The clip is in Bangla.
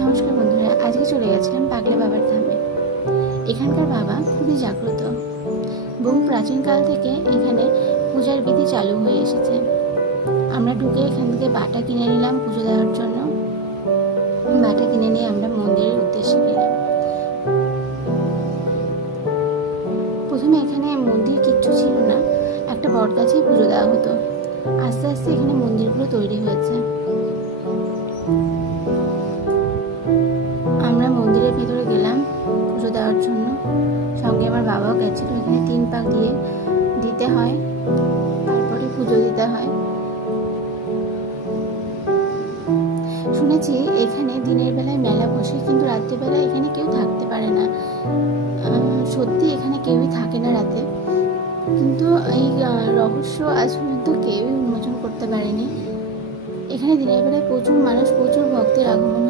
নমস্কার বন্ধুরা, আজকে চলে গেছিলাম পাগলা বাবার ধামে। এখানকার বাবা খুবই জাগ্রত। বহু প্রাচীনকাল থেকে এখানে পূজার বিধি চালু হয়ে এসেছে। আমরা ঢুকে এখান থেকে বাটা কিনে নিলাম পুজো দেওয়ার জন্য। বাটা কিনে নিয়ে আমরা মন্দিরের উদ্দেশ্যে গেলাম। প্রথমে এখানে মন্দির কিচ্ছু ছিল না, একটা বট গাছেই পুজো দেওয়া হতো। আস্তে আস্তে এখানে মন্দিরগুলো তৈরি হয়েছে। আমরা মন্দিরের ভেতরে গেলাম পুজো দেওয়ার জন্য, সঙ্গে আমার বাবাও গেছিল। এখানে 3 পাক দিয়ে দিতে হয়, তারপরে পুজো দিতে হয়। শুনেছি এখানে দিনের বেলায় মেলা বসে, কিন্তু রাত্রিবেলায় এখানে কেউ থাকতে পারে না। সত্যি এখানে কেউই থাকে না রাতে, কিন্তু এই রহস্য আজ পর্যন্ত কেউই উন্মোচন করতে পারেনি। এখানে দিনের বেলায় প্রচুর মানুষ, প্রচুর ভক্তের আগমন।